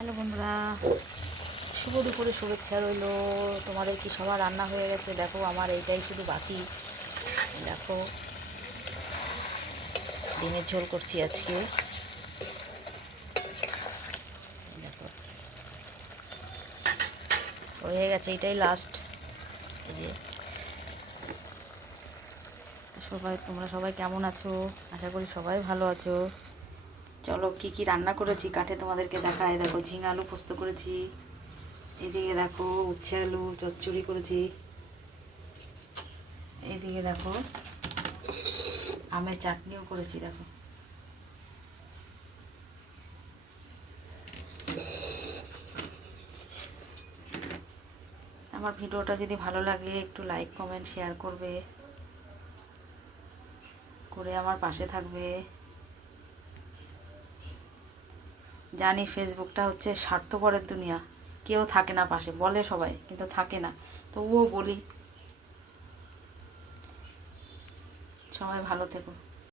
Hello বন্ধুরা, শুভ দুপুরে শুভেচ্ছা রইল। তোমাদের কি সবার রান্না হয়ে গেছে? দেখো আমার এইটাই শুধু বাকি। দেখো ডিমের ঝোল করছি আজকে। দেখো হয়ে গেছে, এইটাই লাস্ট। এই যে তোমরা সবাই কেমন আছো? আশা করি সবাই ভালো আছো। চলো কি কি রান্না করেছি কাঠে তোমাদেরকে দেখায়। দেখো ঝিঙা আলু পোস্ত করেছি, এদিকে দেখো উচ্ছে আলু চচ্চড়ি করেছি, এইদিকে দেখো আমের চাটনিও করেছি। দেখো আমার ভিডিওটা যদি ভালো লাগে একটু লাইক কমেন্ট শেয়ার করবে, করে আমার পাশে থাকবে। জানি ফেসবুকটা হচ্ছে স্বার্থপরের দুনিয়া, কেউ থাকে না পাশে, বলে সবাই কিন্তু থাকে না, তবুও বলি। সবাই ভালো থেকো।